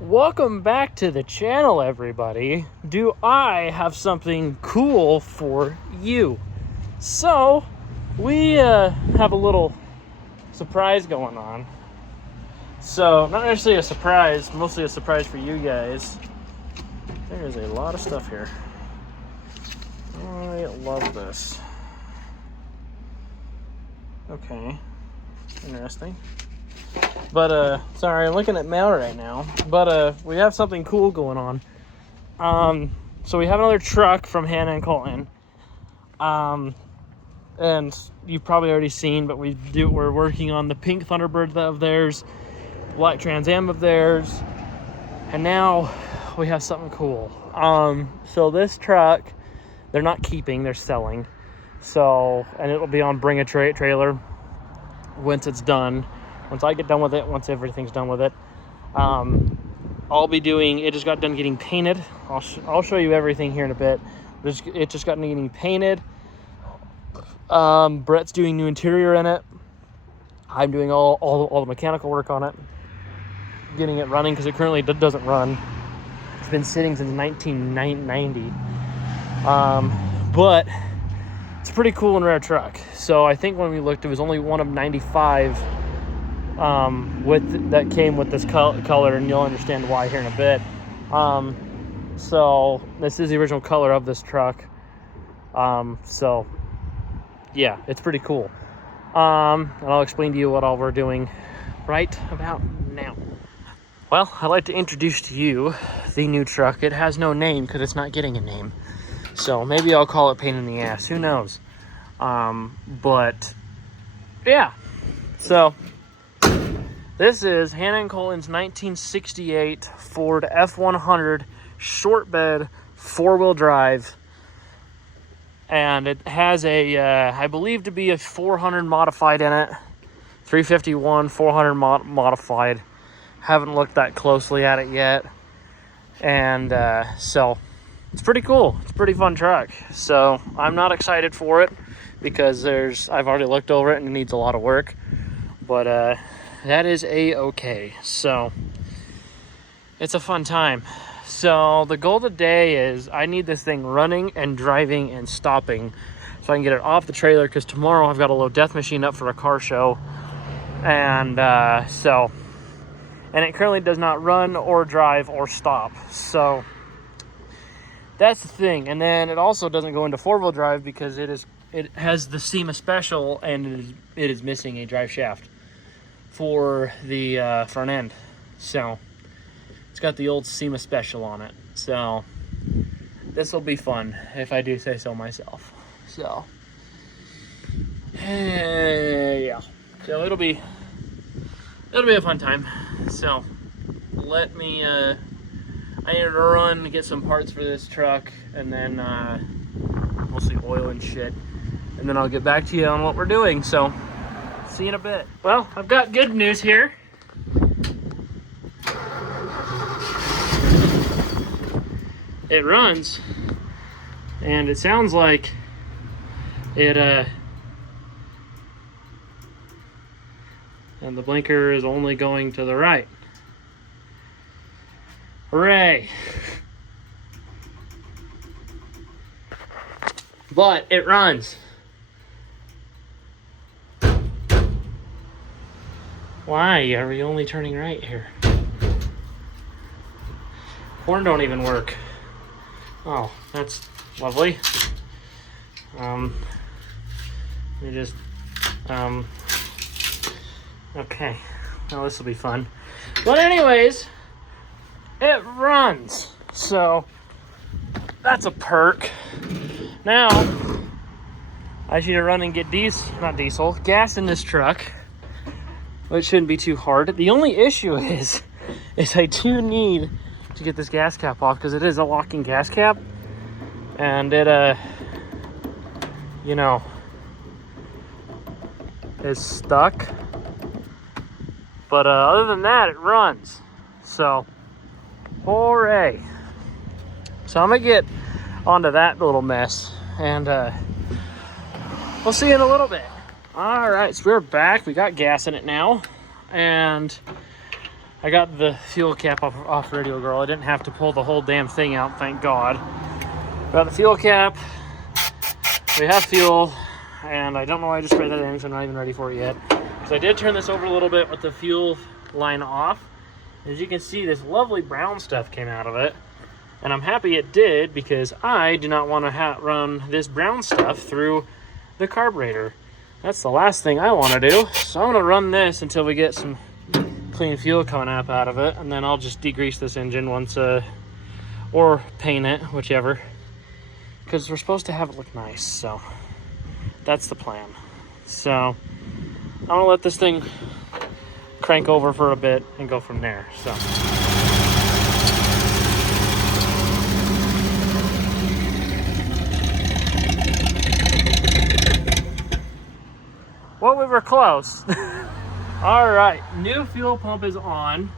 Welcome back to the channel, everybody. Do I have something cool for you? So, we have a little surprise going on. So, not necessarily a surprise, mostly a surprise for you guys. There is a lot of stuff here. I love this. Okay, interesting. But, sorry, I'm looking at mail right now. But, we have something cool going on. So we have another truck from Hannah and Colton. And you've probably already seen, but we're working on the pink Thunderbird of theirs, black Trans Am of theirs, and now we have something cool. So this truck, they're not keeping, they're selling. So, and it'll be on Bring a Trailer once it's done. Once I get done with it, once everything's done with it, I'll be doing, it just got done getting painted. I'll show you everything here in a bit. It just got done getting painted. Brett's doing new interior in it. I'm doing all the mechanical work on it. Getting it running because it currently doesn't run. It's been sitting since 1990. But it's a pretty cool and rare truck. So I think when we looked, it was only one of 95 that came with this color, and you'll understand why here in a bit. So this is the original color of this truck. So yeah, it's pretty cool. And I'll explain to you what all we're doing right about now. Well, I'd like to introduce to you the new truck. It has no name because it's not getting a name. So maybe I'll call it Pain in the Ass. Who knows? But yeah. So this is Hannah and Colton's 1968 Ford F100 short bed 4-wheel drive. And it has I believe to be a 400 modified in it. 351, 400 modified. Haven't looked that closely at it yet. And so it's pretty cool. It's a pretty fun truck. So I'm not excited for it because I've already looked over it and it needs a lot of work. But that is a-okay. So it's a fun time. So the goal today is I need this thing running and driving and stopping so I can get it off the trailer, because tomorrow I've got to load Death Machine up for a car show. And and it currently does not run or drive or stop. So that's the thing. And then it also doesn't go into 4-wheel drive because it has the SEMA Special, and it is missing a drive shaft for the front end. So it's got the old SEMA Special on it. So this will be fun if I do say so myself. So yeah. So it'll be a fun time. So let me I need to run to get some parts for this truck, and then mostly oil and shit, and then I'll get back to you on what we're doing. So see you in a bit. Well, I've got good news here. It runs, and it sounds like it and the blinker is only going to the right. Hooray! But it runs. Why are we only turning right here? Horn don't even work. Oh, that's lovely. Let me just, okay. Well, this will be fun. But anyways, it runs. So, that's a perk. Now, I need to run and get gas in this truck. Which shouldn't be too hard. The only issue is I do need to get this gas cap off because it is a locking gas cap, and it is stuck. But other than that, it runs. So hooray. So I'm gonna get onto that little mess, and we'll see you in a little bit. All right, so we're back. We got gas in it now, and I got the fuel cap off Radio Girl. I didn't have to pull the whole damn thing out, thank God. Got the fuel cap. We have fuel, and I don't know why I just sprayed that in, so I'm not even ready for it yet. So I did turn this over a little bit with the fuel line off. As you can see, this lovely brown stuff came out of it. And I'm happy it did, because I do not want to run this brown stuff through the carburetor. That's the last thing I want to do. So I'm going to run this until we get some clean fuel coming up out of it, and then I'll just degrease this engine once, or paint it, whichever, because we're supposed to have it look nice. So that's the plan. So I'm gonna let this thing crank over for a bit and go from there. So well, we were close. All right, new fuel pump is on.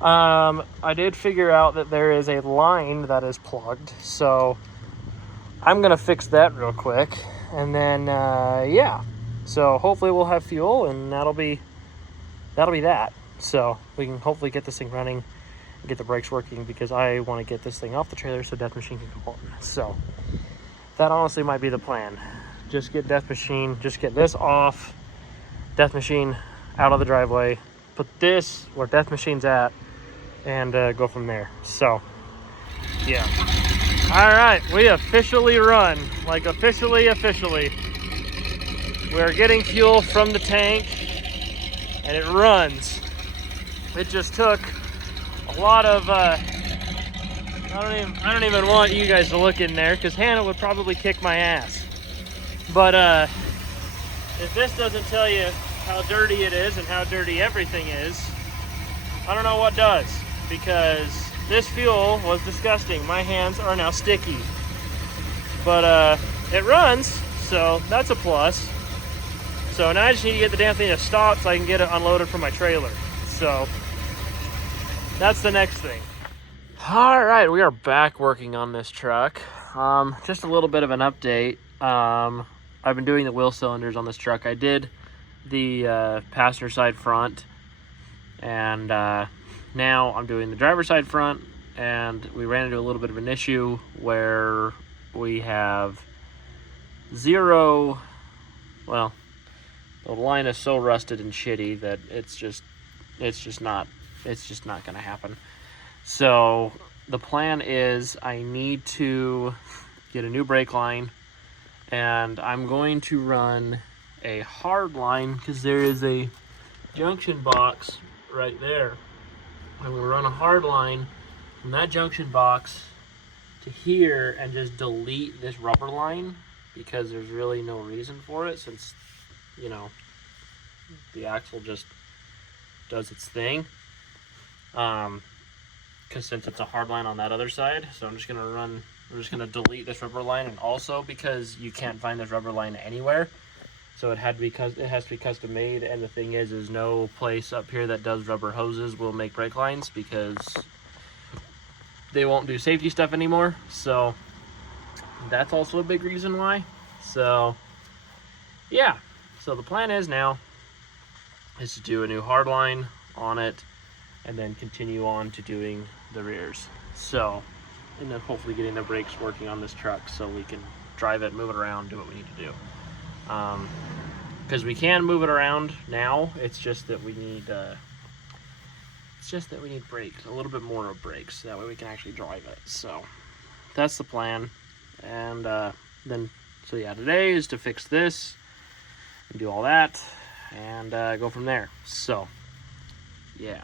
I did figure out that there is a line that is plugged, so I'm gonna fix that real quick, and then yeah, so hopefully we'll have fuel, and that'll be that. So we can hopefully get this thing running and get the brakes working, because I want to get this thing off the trailer so Death Machine can go on. So that honestly might be the plan. Just get Death Machine, just get this off, Death Machine out of the driveway, put this where Death Machine's at, and go from there. So yeah. All right, we officially run, like officially. We're getting fuel from the tank, and it runs. It just took a lot of I don't even want you guys to look in there, because Hannah would probably kick my ass. But if this doesn't tell you how dirty it is and how dirty everything is, I don't know what does, because this fuel was disgusting. My hands are now sticky. But it runs, so that's a plus. So now I just need to get the damn thing to stop so I can get it unloaded from my trailer. So that's the next thing. All right, we are back working on this truck. Just a little bit of an update. I've been doing the wheel cylinders on this truck. I did the passenger side front, and now I'm doing the driver's side front, and we ran into a little bit of an issue where we have the line is so rusted and shitty that it's just not going to happen. So the plan is I need to get a new brake line, and I'm going to run a hard line, because there is a junction box right there. I'm going to run a hard line from that junction box to here and just delete this rubber line, because there's really no reason for it, since, you know, the axle just does its thing. Because since it's a hard line on that other side, so we're just gonna delete this rubber line, and also because you can't find this rubber line anywhere, so it has to be custom made. And the thing is no place up here that does rubber hoses will make brake lines, because they won't do safety stuff anymore. So that's also a big reason why. So yeah, so the plan is now is to do a new hard line on it, and then continue on to doing the rears. So, and then hopefully getting the brakes working on this truck so we can drive it, move it around, do what we need to do. Because we can move it around now. It's just that we need brakes, a little bit more of brakes, so that way we can actually drive it. So that's the plan. And so yeah, today is to fix this and do all that, and go from there. So yeah.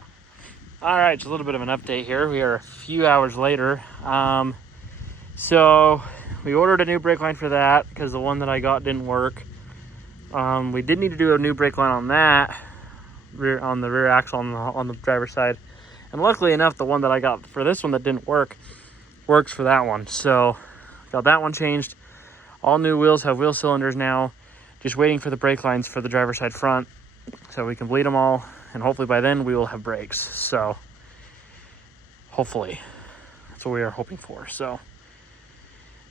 All right, just a little bit of an update here. We are a few hours later. So we ordered a new brake line for that, because the one that I got didn't work. We did need to do a new brake line on that, on the rear axle on the driver's side. And luckily enough, the one that I got for this one that didn't work works for that one. So got that one changed. All new wheels have wheel cylinders now. Just waiting for the brake lines for the driver's side front so we can bleed them all. And hopefully by then we will have brakes. So hopefully that's what we are hoping for. So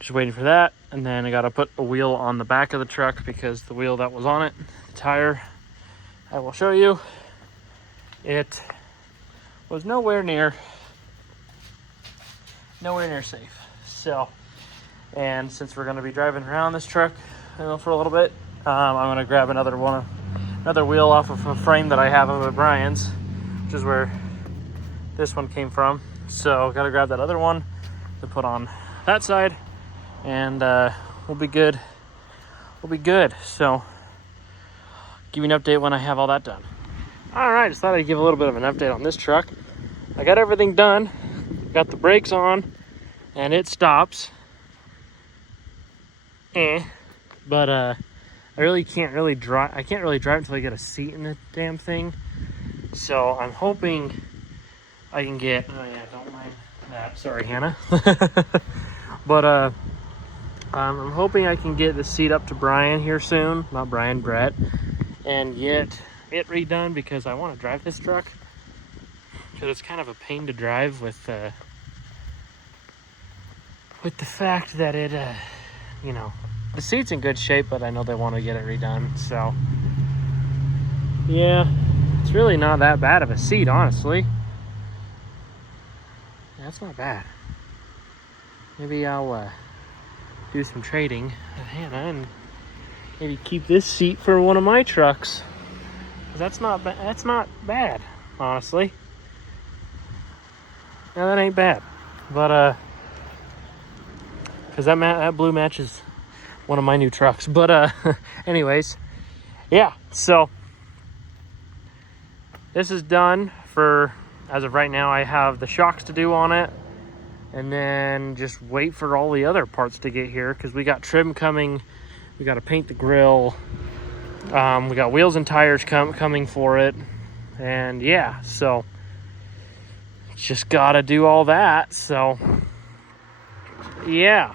just waiting for that. And then I got to put a wheel on the back of the truck, because the wheel that was on it, the tire, I will show you, it was nowhere near safe. So, and since we're going to be driving around this truck, for a little bit, I'm going to grab another wheel off of a frame that I have over at Brian's, which is where this one came from. So got to grab that other one to put on that side, and we'll be good. So give you an update when I have all that done. All right, just thought I'd give a little bit of an update on this truck. I got everything done, got the brakes on, and it stops. But I can't really drive until I get a seat in the damn thing. So I'm hoping I can get, oh yeah, don't mind that. Sorry, Hannah. But I'm hoping I can get the seat up to Brian here soon. Not Brian, Brett. And get it redone, because I want to drive this truck. Because it's kind of a pain to drive with the fact that it, the seat's in good shape, but I know they want to get it redone. So, yeah, it's really not that bad of a seat, honestly. That's not bad. Maybe I'll do some trading with Hannah and maybe keep this seat for one of my trucks. That's not bad, honestly. No, that ain't bad. But because that blue matches one of my new trucks. But anyways, yeah, so this is done for, as of right now. I have the shocks to do on it, and then just wait for all the other parts to get here, because we got trim coming. We got to paint the grill. We got wheels and tires coming for it. And yeah, so just got to do all that. So yeah.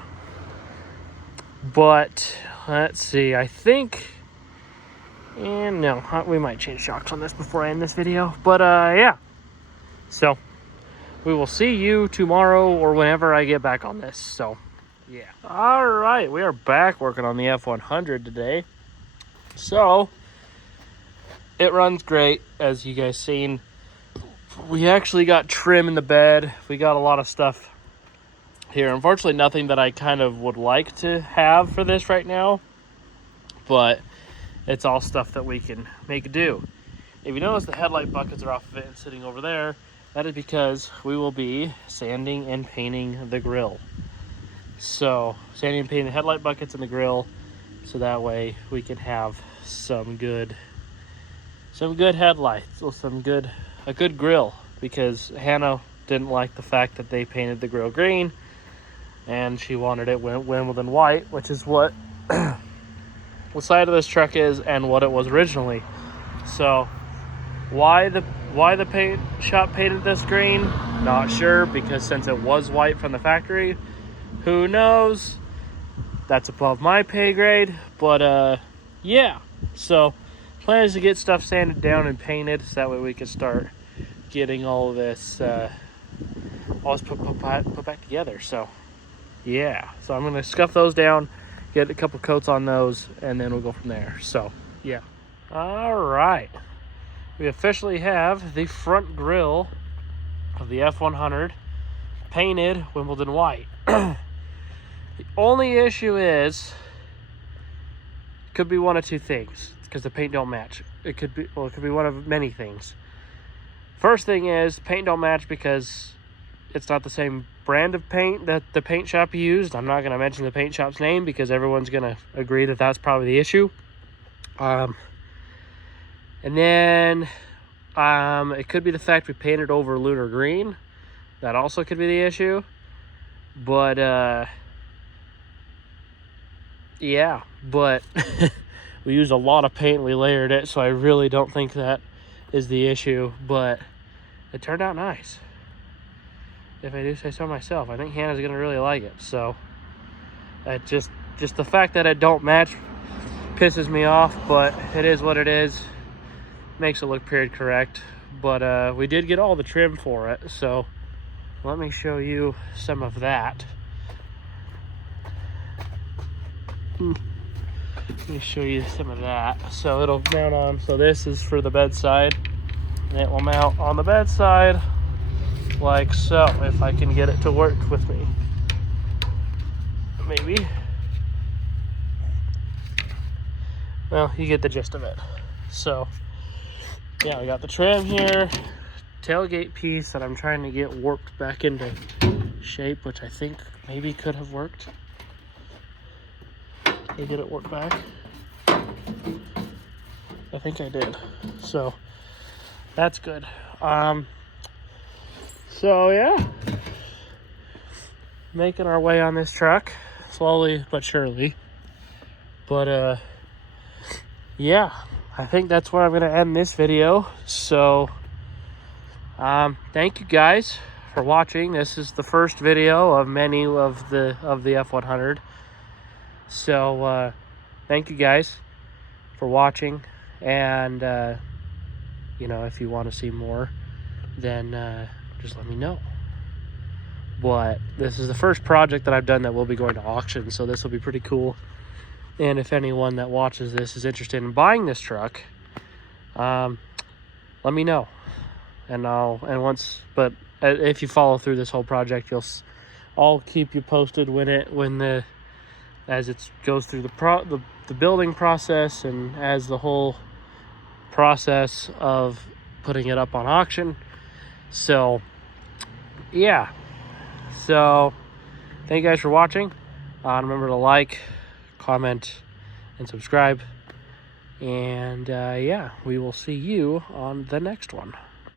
But let's see, I think, and no, we might change shocks on this before I end this video. But yeah, so we will see you tomorrow or whenever I get back on this. So yeah. All right, we are back working on the F100 today. So it runs great, as you guys seen. We actually got trim in the bed. We got a lot of stuff here. Unfortunately, nothing that I kind of would like to have for this right now, but it's all stuff that we can make do. If you notice, the headlight buckets are off of it and sitting over there. That is because we will be sanding and painting the grill. So sanding and painting the headlight buckets and the grill, so that way we can have some good headlights, or a good grill, because Hannah didn't like the fact that they painted the grill green, and she wanted it Wimbledon white, which is what the side of this truck is and what it was originally. So why the paint shop painted this green, not sure, because since it was white from the factory, who knows? That's above my pay grade. But yeah, so plan is to get stuff sanded down and painted, so that way we can start getting all of this put back together. So yeah, so I'm gonna scuff those down, get a couple coats on those, and then we'll go from there. So yeah. All right, we officially have the front grille of the F100 painted Wimbledon white. The only issue is, could be one of two things, because the paint don't match. It could be one of many things. First thing is, paint don't match because it's not the same brand of paint that the paint shop used. I'm not going to mention the paint shop's name, because everyone's going to agree that that's probably the issue. And then it could be the fact we painted over lunar green. That also could be the issue. But yeah, but we used a lot of paint, we layered it, so I really don't think that is the issue, but it turned out nice, if I do say so myself. I think Hannah's gonna really like it. So just the fact that it don't match pisses me off, but it is what it is. Makes it look period correct. But we did get all the trim for it, so let me show you some of that. Let me show you some of that. So it'll mount on, so this is for the bedside, and it will mount on the bedside like so, if I can get it to work with me. Maybe. Well, you get the gist of it. So, yeah, I got the trim here, tailgate piece that I'm trying to get warped back into shape, which I think maybe could have worked. Did I get it worked back? I think I did. So, that's good. So yeah, making our way on this truck, slowly but surely. But yeah, I think that's where I'm gonna end this video. So thank you guys for watching. This is the first video of many of the F100. So thank you guys for watching, and you know, if you want to see more, then just let me know. But this is the first project that I've done that will be going to auction, so this will be pretty cool. And if anyone that watches this is interested in buying this truck, let me know. But if you follow through this whole project, I'll keep you posted as it goes through the building process, and as the whole process of putting it up on auction. So yeah, so thank you guys for watching. Remember to like, comment, and subscribe, and yeah, we will see you on the next one.